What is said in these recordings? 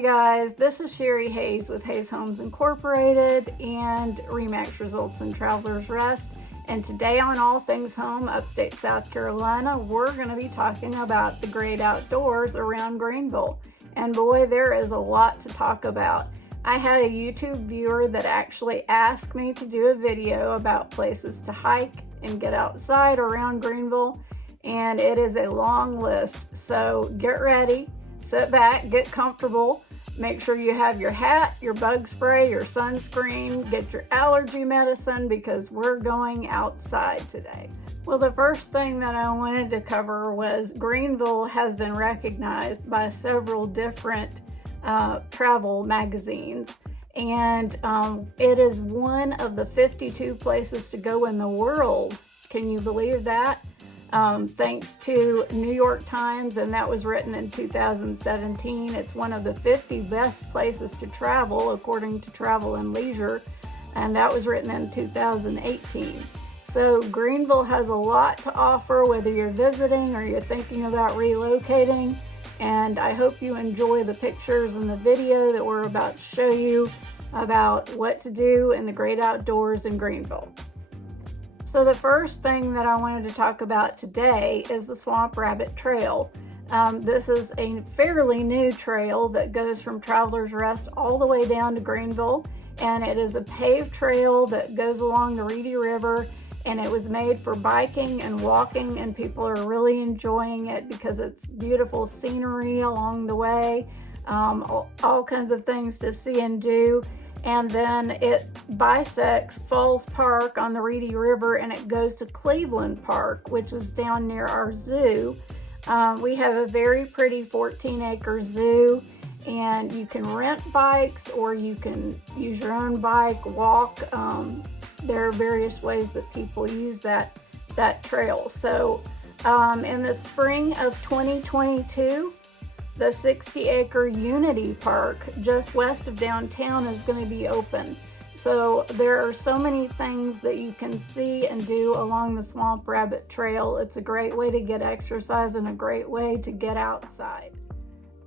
Hey guys, this is Sherry Hayes with Hayes Homes Incorporated and RE/MAX Results in Travelers Rest. And today on All Things Home, upstate South Carolina, we're going to be talking about the great outdoors around Greenville. And boy, there is a lot to talk about. I had a YouTube viewer that actually asked me to do a video about places to hike and get outside around Greenville. And it is a long list. So get ready. Sit back, get comfortable, make sure you have your hat, your bug spray, your sunscreen, get your allergy medicine because we're going outside today. Well, the first thing that I wanted to cover was Greenville has been recognized by several different travel magazines, and it is one of the 52 places to go in the world. Can you believe that? Thanks to New York Times, and that was written in 2017. It's one of the 50 best places to travel according to Travel and Leisure, and that was written in 2018. So Greenville has a lot to offer, whether you're visiting or you're thinking about relocating, and I hope you enjoy the pictures and the video that we're about to show you about what to do in the great outdoors in Greenville. So the first thing that I wanted to talk about today is the Swamp Rabbit Trail. This is a fairly new trail that goes from Travelers Rest all the way down to Greenville, and it is a paved trail that goes along the Reedy River, and it was made for biking and walking, and people are really enjoying it because it's beautiful scenery along the way, all kinds of things to see and do. And then it bisects Falls Park on the Reedy River, and it goes to Cleveland Park, which is down near our zoo. We have a very pretty 14-acre zoo, and you can rent bikes or you can use your own bike, walk. There are various ways that people use that trail. So in the spring of 2022, the 60-acre Unity Park just west of downtown is going to be open. So there are so many things that you can see and do along the Swamp Rabbit Trail. It's a great way to get exercise and a great way to get outside.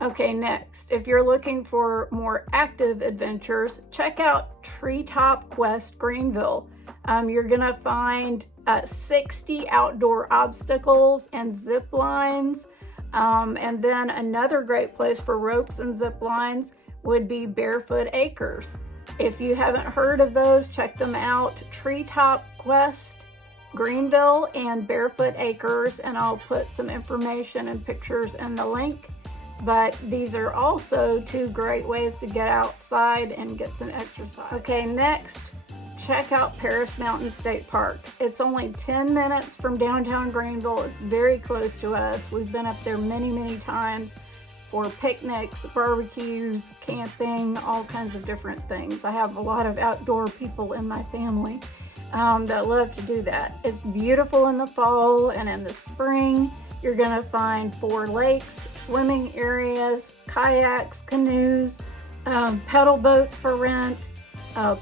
Okay, next, if you're looking for more active adventures, check out Treetop Quest Greenville. You're going to find 60 outdoor obstacles and zip lines. And then another great place for ropes and zip lines would be Barefoot Acres. If you haven't heard of those, check them out. Treetop Quest Greenville and Barefoot Acres, and I'll put some information and pictures in the link. But these are also two great ways to get outside and get some exercise. Okay, next, check out Paris Mountain State Park. It's only 10 minutes from downtown Greenville. It's very close to us. We've been up there many, many times for picnics, barbecues, camping, all kinds of different things. I have a lot of outdoor people in my family that love to do that. It's beautiful in the fall, and in the spring, you're gonna find 4 lakes, swimming areas, kayaks, canoes, pedal boats for rent,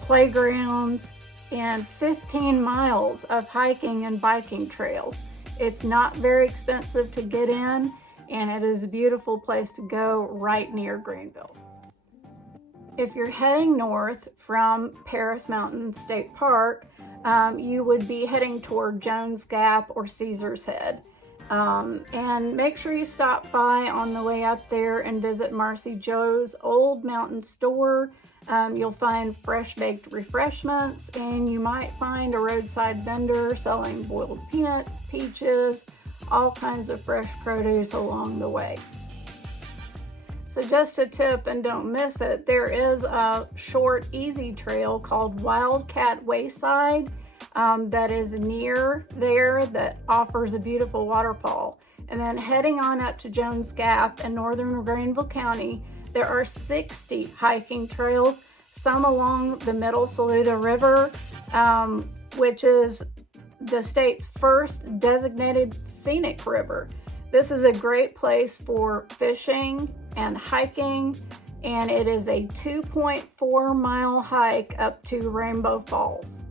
playgrounds, and 15 miles of hiking and biking trails. It's not very expensive to get in, and it is a beautiful place to go right near Greenville. If you're heading north from Paris Mountain State Park, you would be heading toward Jones Gap or Caesar's Head. And make sure you stop by on the way up there and visit Marcy Joe's Old Mountain Store. You'll find fresh baked refreshments, and you might find a roadside vendor selling boiled peanuts, peaches, all kinds of fresh produce along the way. So just a tip, and don't miss it, there is a short, easy trail called Wildcat Wayside that is near there that offers a beautiful waterfall. And then heading on up to Jones Gap in northern Greenville County, there are 60 hiking trails, some along the Middle Saluda River, which is the state's first designated scenic river. This is a great place for fishing and hiking, and it is a 2.4-mile hike up to Rainbow Falls.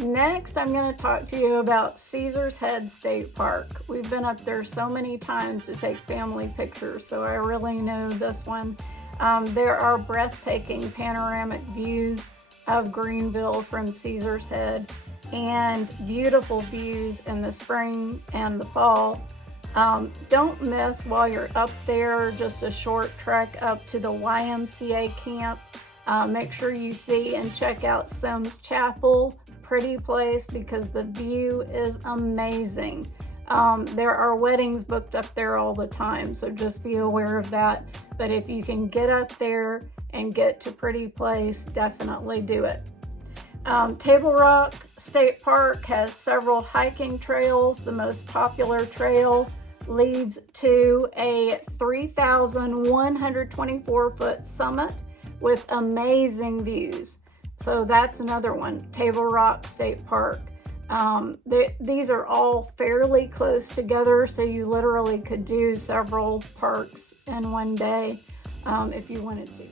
Next, I'm going to talk to you about Caesar's Head State Park. We've been up there so many times to take family pictures, so I really know this one. There are breathtaking panoramic views of Greenville from Caesar's Head and beautiful views in the spring and the fall. Don't miss while you're up there, just a short trek up to the YMCA camp. Make sure you see and check out Sims Chapel. Pretty place because the view is amazing. There are weddings booked up there all the time, so just be aware of that. But if you can get up there and get to Pretty Place, definitely do it. Table Rock State Park has several hiking trails. The most popular trail leads to a 3,124-foot summit with amazing views. So that's another one, Table Rock State Park. These are all fairly close together, so you literally could do several parks in one day if you wanted to.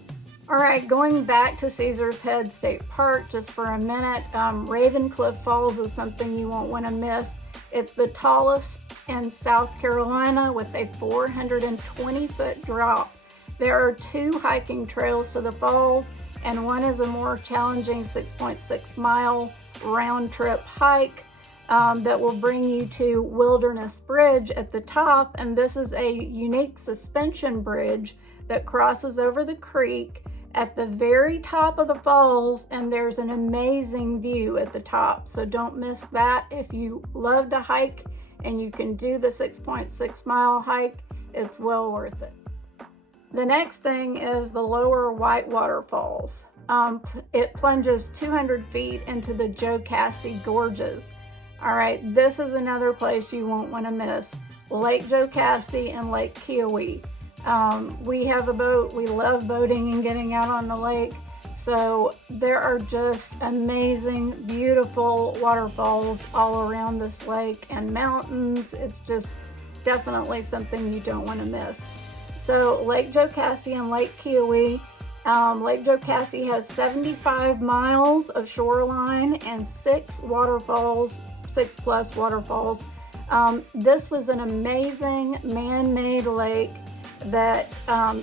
All right, going back to Caesar's Head State Park just for a minute, Ravencliff Falls is something you won't want to miss. It's the tallest in South Carolina with a 420-foot drop. There are 2 hiking trails to the falls, and one is a more challenging 6.6 mile round trip hike that will bring you to Wilderness Bridge at the top. And this is a unique suspension bridge that crosses over the creek at the very top of the falls, and there's an amazing view at the top. So don't miss that. If you love to hike and you can do the 6.6 mile hike, it's well worth it. The next thing is the Lower Whitewater Falls. It plunges 200 feet into the Jocassee Gorges. All right, this is another place you won't want to miss. Lake Jocassee and Lake Keowee. We have a boat. We love boating and getting out on the lake. So there are just amazing, beautiful waterfalls all around this lake and mountains. It's just definitely something you don't want to miss. So Lake Jocassee and Lake Keowee. Lake Jocassee has 75 miles of shoreline and 6 waterfalls, 6+ waterfalls. This was an amazing man-made lake that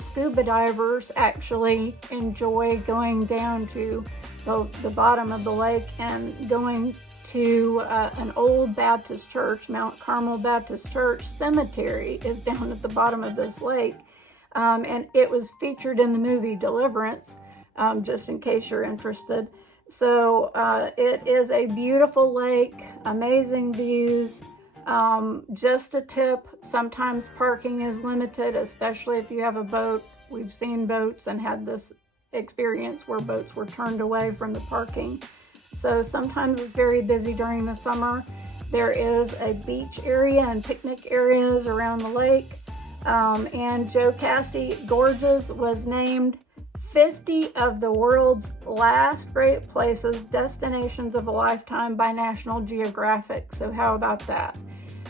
scuba divers actually enjoy going down to the bottom of the lake and going to an old Baptist church. Mount Carmel Baptist Church Cemetery is down at the bottom of this lake. And it was featured in the movie Deliverance, just in case you're interested. So it is a beautiful lake, amazing views. Just a tip, sometimes parking is limited, especially if you have a boat. We've seen boats and had this experience where boats were turned away from the parking. So sometimes it's very busy during the summer. There is a beach area and picnic areas around the lake. And Jocassee Gorges was named 50 of the world's last great places, destinations of a lifetime by National Geographic. So how about that?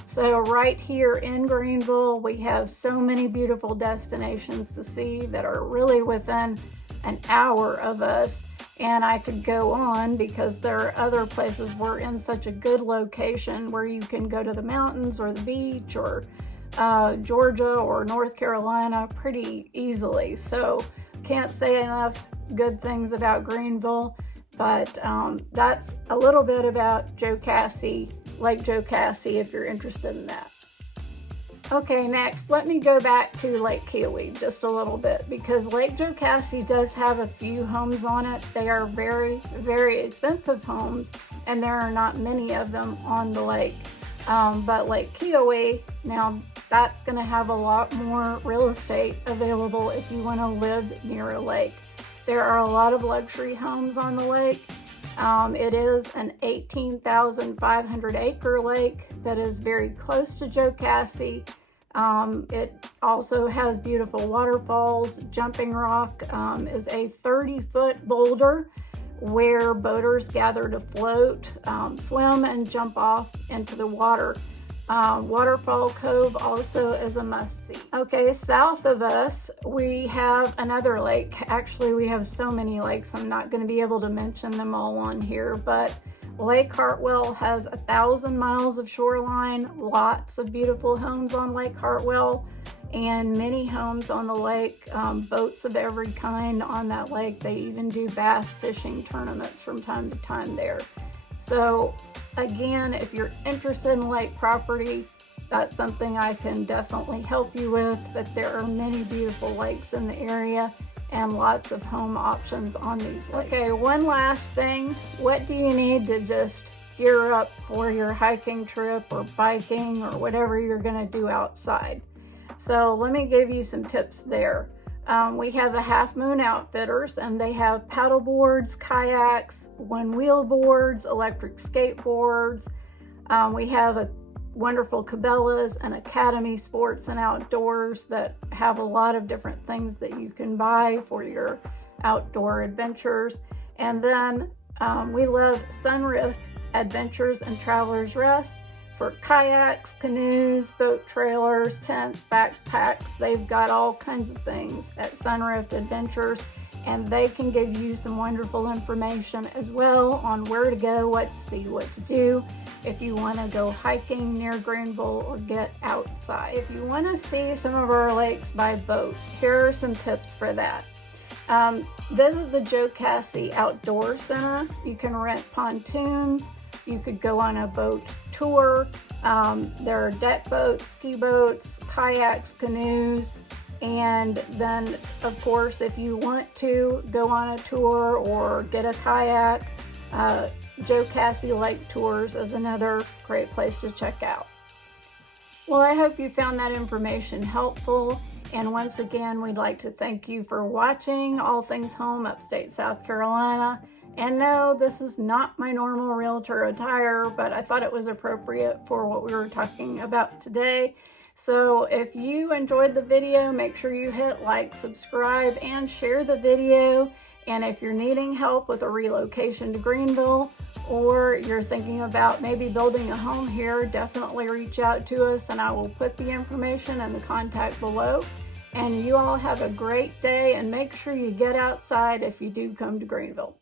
So right here in Greenville, we have so many beautiful destinations to see that are really within an hour of us. And I could go on because there are other places we're in such a good location where you can go to the mountains or the beach or Georgia or North Carolina pretty easily. So can't say enough good things about Greenville, but that's a little bit about Jocassee, Lake Jocassee, if you're interested in that. Okay, next, let me go back to Lake Keowee just a little bit because Lake Jocassee does have a few homes on it. They are very, very expensive homes, and there are not many of them on the lake. But Lake Keowee, now that's going to have a lot more real estate available if you want to live near a lake. There are a lot of luxury homes on the lake. It is an 18,500 acre lake that is very close to Jocassee. It also has beautiful waterfalls. Jumping Rock is a 30-foot boulder where boaters gather to float, swim, and jump off into the water. Waterfall Cove also is a must-see. Okay, south of us, we have another lake. Actually, we have so many lakes, I'm not going to be able to mention them all on here, but Lake Hartwell has 1,000 miles of shoreline, lots of beautiful homes on Lake Hartwell. and many homes on the lake, boats of every kind on that lake. They even do bass fishing tournaments from time to time there. So again, if you're interested in lake property, that's something I can definitely help you with, but there are many beautiful lakes in the area and lots of home options on these lakes. Okay, one last thing. What do you need to just gear up for your hiking trip or biking or whatever you're gonna do outside? So let me give you some tips there. We have the Half Moon Outfitters, and they have paddle boards, kayaks, one-wheel boards, electric skateboards. We have a wonderful Cabela's and Academy Sports and Outdoors that have a lot of different things that you can buy for your outdoor adventures. And then we love Sunrift Adventures and Travelers Rest for kayaks, canoes, boat trailers, tents, backpacks. They've got all kinds of things at Sunrift Adventures, and they can give you some wonderful information as well on where to go, what to see, what to do if you want to go hiking near Greenville or get outside. If you want to see some of our lakes by boat, here are some tips for that. Visit the Joe Cassie Outdoor Center. You can rent pontoons. You could go on a boat tour. There are deck boats, ski boats, kayaks, canoes, and then of course if you want to go on a tour or get a kayak, Joe Cassie Lake Tours is another great place to check out. Well, I hope you found that information helpful, and once again we'd like to thank you for watching All Things Home Upstate South Carolina. And no, this is not my normal realtor attire, but I thought it was appropriate for what we were talking about today. So if you enjoyed the video, make sure you hit like, subscribe, and share the video. And if you're needing help with a relocation to Greenville, or you're thinking about maybe building a home here, definitely reach out to us, and I will put the information and the contact below. And you all have a great day, and make sure you get outside if you do come to Greenville.